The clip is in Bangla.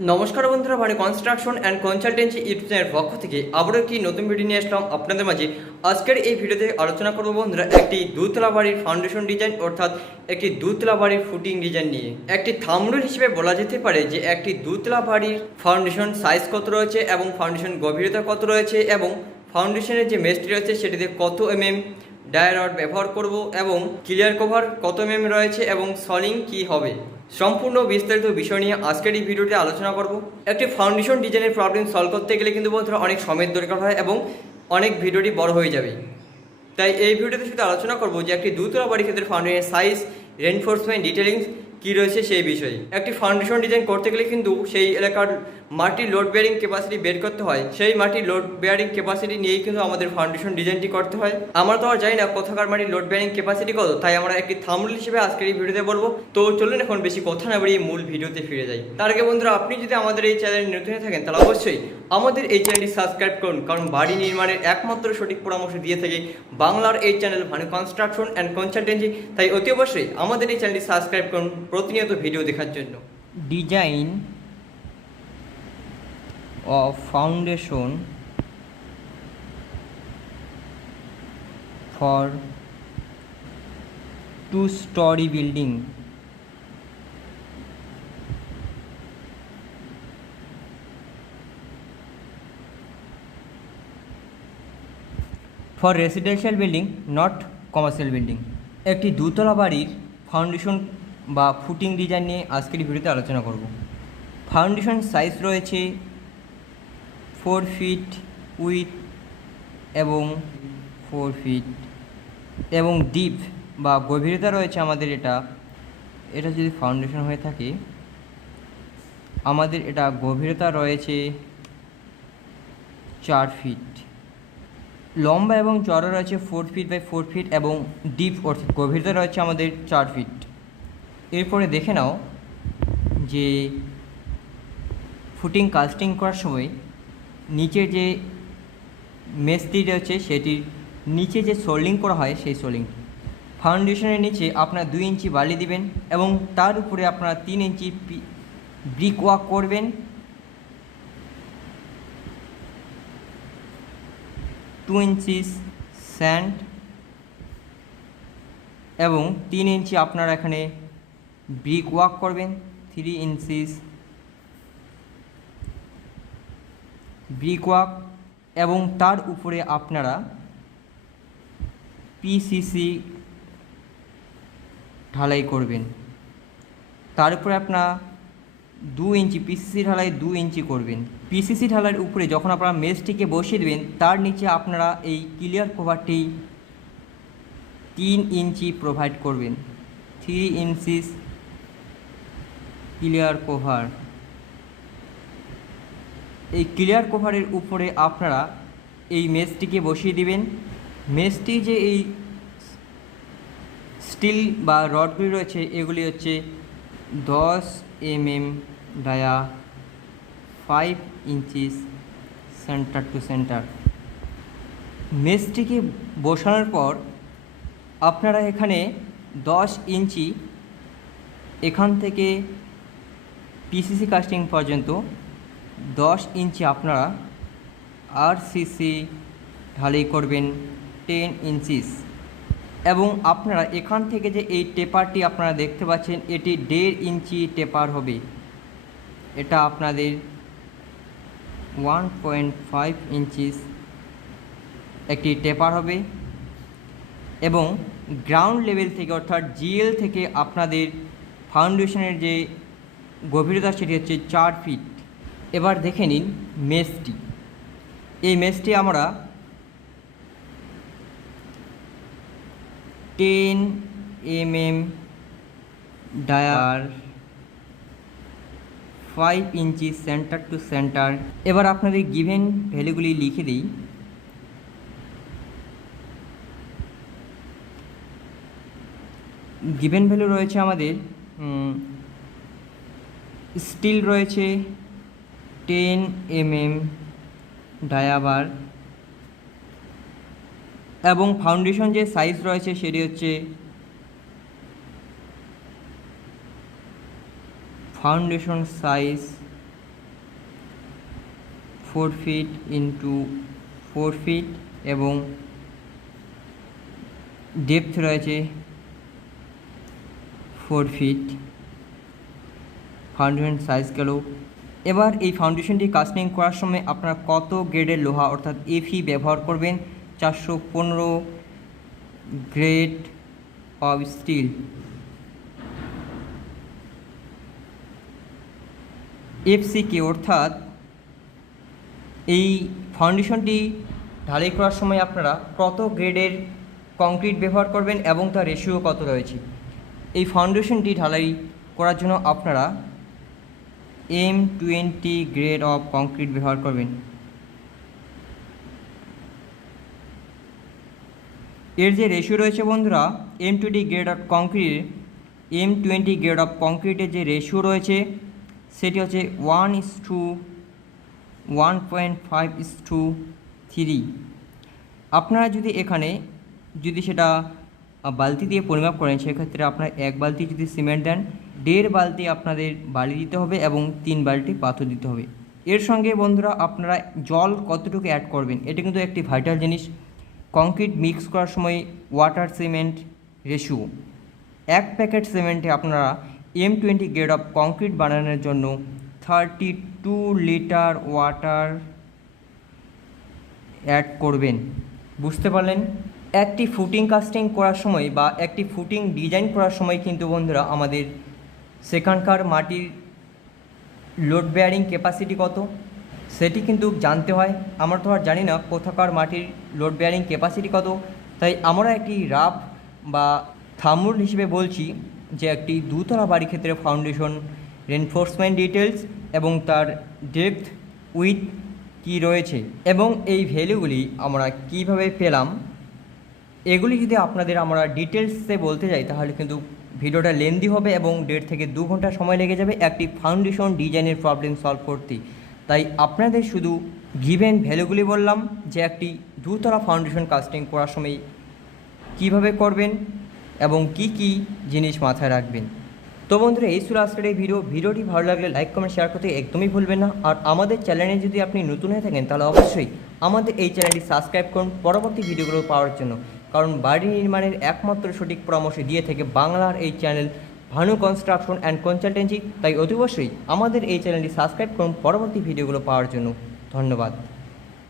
নমস্কার বন্ধুরা, মানে কনস্ট্রাকশন অ্যান্ড কনসালটেন্সি ইউটিউব চ্যানেলের পক্ষ থেকে আবারও একটি নতুন ভিডিও নিয়ে আসলাম আপনাদের মাঝে। আজকের এই ভিডিওতে আলোচনা করব বন্ধুরা একটি দুতলা বাড়ির ফাউন্ডেশন ডিজাইন, অর্থাৎ একটি দুতলা বাড়ির ফুটিং ডিজাইন নিয়ে। একটি থাম্বনেল হিসেবে বলা যেতে পারে যে একটি দুতলা বাড়ির ফাউন্ডেশন সাইজ কত রয়েছে এবং ফাউন্ডেশন গভীরতা কত রয়েছে এবং ফাউন্ডেশনের যে মেস্ট্রি রয়েছে সেটিতে কত ডায়া রড ব্যবহার করব এবং ক্লিয়ার কভার কত রয়েছে এবং সলিং কি হবে, সম্পূর্ণ বিস্তারিত বিষয় নিয়ে আজকের এই ভিডিওতে আলোচনা করব। একটি ফাউন্ডেশন ডিজাইনের প্রবলেম সলভ করতে গেলে কিন্তু বন্ধুরা অনেক সময়ের দরকার হয় এবং অনেক ভিডিওটি বড় হয়ে যাবে। তাই এই ভিডিওতে শুধু আলোচনা করব যে একটি দুতলা বাড়ির ক্ষেত্রে ফাউন্ডেশনের সাইজ, রেনফোর্সমেন্ট, ডিটেলিংস কী রয়েছে সেই বিষয়ে। একটি ফাউন্ডেশন ডিজাইন করতে গেলে কিন্তু সেই এলাকার মাটির লোড বেয়ারিং ক্যাপাসিটি বের করতে হয়। সেই মাটির লোড বেয়ারিং ক্যাপাসিটি নিয়েই কিন্তু আমাদের ফাউন্ডেশন ডিজাইনটি করতে হয়। আমরা তো আর জানি না কোথাকার মাটির লোড বেয়ারিং ক্যাপাসিটি কত, তাই আমরা একটি থাম্বনেল হিসেবে আজকের এই ভিডিওতে বলবো। তো চলুন এখন বেশি কথা না বাড়িয়ে মূল ভিডিওতে ফিরে যাই। তার আগে বন্ধুরা, আপনি যদি আমাদের এই চ্যানেলে নতুন হয়ে থাকেন তাহলে অবশ্যই আমাদের এই চ্যানেলটি সাবস্ক্রাইব করুন, কারণ বাড়ি নির্মাণের একমাত্র সঠিক পরামর্শ দিয়ে থাকে বাংলার এই চ্যানেল মানে কনস্ট্রাকশন অ্যান্ড কনসালটেন্সি। তাই অতি অবশ্যই আমাদের এই চ্যানেলটি সাবস্ক্রাইব করুন প্রতিনিয়ত ভিডিও দেখার জন্য। Design of foundation for two-story building. For residential building, not commercial building. একটি দুতলা বাড়ির ফাউন্ডেশন বা ফুটিং ডিজাইন নিয়ে আজকের ভিডিওতে আলোচনা করব। ফাউন্ডেশন সাইজ রয়েছে 4 ফিট উইথ এবং 4 ফিট এবং ডিপ বা গভীরতা রয়েছে আমাদের এটা যদি ফাউন্ডেশন হয়ে থাকে আমাদের এটা গভীরতা রয়েছে 4 ফিট, লম্বা এবং চওড়া রয়েছে 4 ফিট বাই 4 ফিট এবং ডিপ অর্থাৎ গভীরতা রয়েছে আমাদের 4 ফিট। এরপরে দেখে নাও যে ফুটিং কাস্টিং করার সময় নিচের যে মেস্ত্রি রয়েছে সেটির নিচে যে সোল্ডিং করা হয় সেই সোল্ডিং ফাউন্ডেশনের নিচে আপনার 2 ইঞ্চি বালি দিবেন এবং তার উপরে আপনারা 3 ইঞ্চি ব্রিক ওয়ার্ক করবেন, 2 ইঞ্চিস স্যান্ড এবং 3 ইঞ্চি আপনারা এখানে ব্রিক ওয়ার্ক করবেন, 3 ইঞ্চিস ব্রিক ওয়ার্ক এবং তার উপরে আপনারা পিসিসি ঢালাই করবেন। তার উপরে আপনারা 2 ইঞ্চি পিসিসি ঢালাই 2 ইঞ্চি করবেন। পিসিসি ঢালাইয়ের উপরে যখন আপনারা মেসটিকে বসিয়ে দেবেন তার নিচে আপনারা এই ক্লিয়ার কভারটি 3 ইঞ্চি প্রোভাইড করবেন, 3 ইঞ্চিস ক্লিয়ার কভার। এই ক্লিয়ার কভারের উপরে আপনারা এই মেসটিকে বসিয়ে দিবেন। মেসটি যে এই স্টিল বা রডগুলি রয়েছে এগুলি হচ্ছে 10 dia, 5 inches centre to centre. মেসটিকে বসানোর পর আপনারা এখানে 10 ইঞ্চি এখান থেকে পিসিসি কাস্টিং পর্যন্ত 10 ইঞ্চি আপনারা আরসিসি ঢালাই করবেন 10 ইঞ্চিস এবং আপনারা এখান থেকে যে এই টেপারটি আপনারা দেখতে পাচ্ছেন এটি 1.5 ইঞ্চি টেপার হবে। এটা আপনাদের 1.5 ইঞ্চিস একটি টেপার হবে এবং গ্রাউন্ড লেভেল থেকে অর্থাৎ জিএল থেকে আপনাদের ফাউন্ডেশনের যে গভীরতা সেটি হচ্ছে 4 ফিট। এবার দেখে নিন মেসটি। এই মেসটি আমরা 10 Dier, 5 inch centre to centre. এবার আপনাদের গিভেন ভ্যালুগুলি লিখে দিই। গিভেন ভ্যালু রয়েছে আমাদের স্টিল রয়েছে 10 ডায়াবার এবং ফাউন্ডেশন যে সাইজ রয়েছে সেটি হচ্ছে foundation size 4 feet into 4 feet এবং ডেপথ রয়েছে 4 ফিট। ফাউন্ডেশন সাইজ গেল। এবার এই ফাউন্ডেশনটি কাস্টিং করার সময় আপনারা কত গ্রেডের লোহা অর্থাৎ এফি ব্যবহার করবেন? 415 গ্রেড অফ স্টিল। এফসিকে অর্থাৎ এই ফাউন্ডেশনটি ঢালাই করার সময় আপনারা কত গ্রেডের কংক্রিট ব্যবহার করবেন এবং তার রেশিও কত রয়েছে? এই ফাউন্ডেশনটি ঢালাই করার জন্য আপনারা M20 গ্রেড অফ কংক্রিট ব্যবহার করবেন। এর যে রেশিও রয়েছে বন্ধুরা, M20 গ্রেড অফ কংক্রিটের যে রেশিও রয়েছে সেটি হচ্ছে 1:1.5:3। আপনারা যদি এখানে সেটা বালতি দিয়ে পরিমাপ করেন, সেক্ষেত্রে আপনার 1 বালতি যদি সিমেন্ট দেন, 1.5 বালতি আপনাদের বালি দিতে হবে এবং 3 বালতি পাথর দিতে হবে। এর সঙ্গে বন্ধুরা আপনারা জল কতটুকু অ্যাড করবেন, এটা কিন্তু একটি ভাইটাল জিনিস। কংক্রিট মিক্স করার সময় ওয়াটার সিমেন্ট রেশিও, 1 প্যাকেট সিমেন্টে আপনারা M20 গ্রেড অফ কংক্রিট বানানোর জন্য 32 লিটার ওয়াটার অ্যাড করবেন। বুঝতে পারলেন? একটি ফুটিং কাস্টিং করার সময় বা একটি ফুটিং ডিজাইন করার সময় কিন্তু বন্ধুরা আমাদের সেখানকার মাটির লোড বেয়ারিং ক্যাপাসিটি কত সেটি কিন্তু জানতে হয়। আমরা তো আর জানি না কোথাকার মাটির লোড বেয়ারিং ক্যাপাসিটি কত, তাই আমরা একটি রাফ বা থামরুল হিসেবে বলছি যে একটি দুতলা বাড়ির ক্ষেত্রে ফাউন্ডেশন রেনফোর্সমেন্ট ডিটেলস এবং তার ডেপথ উইথ কী রয়েছে এবং এই ভ্যালুগুলি আমরা কিভাবে পেলাম, এগুলি যদি আপনাদের আমরা ডিটেলসে বলতে যাই তাহলে কিন্তু ভিডিওটা লেন্দি হবে এবং 1.5 থেকে 2 ঘন্টা সময় লেগে যাবে একটি ফাউন্ডেশন ডিজাইনের প্রবলেম সলভ করতে। তাই আপনাদের শুধু গিভেন ভ্যালুগুলি বললাম যে একটি দুতলা ফাউন্ডেশন কাস্টিং করার সময় কিভাবে করবেন এবং কি কি জিনিস মাথায় রাখবেন। তো বন্ধুরা, এই ছিল আজকের এই ভিডিওটি ভালো লাগলে লাইক কমেন্ট শেয়ার করতে একদমই ভুলবেন না। আর আমাদের চ্যানেলে যদি আপনি নতুন হয়ে থাকেন তাহলে অবশ্যই আমাদের এই চ্যানেলটি সাবস্ক্রাইব করুন পরবর্তী ভিডিওগুলো পাওয়ার জন্য, কারণ বাড়ি নির্মাণের একমাত্র সঠিক পরামর্শ দিয়ে থাকে বাংলার এই channel Bhanu construction and consultancy. তাই অতি অবশ্যই আমাদের এই চ্যানেলটি সাবস্ক্রাইব করুন পরবর্তী ভিডিওগুলো পাওয়ার জন্য। ধন্যবাদ।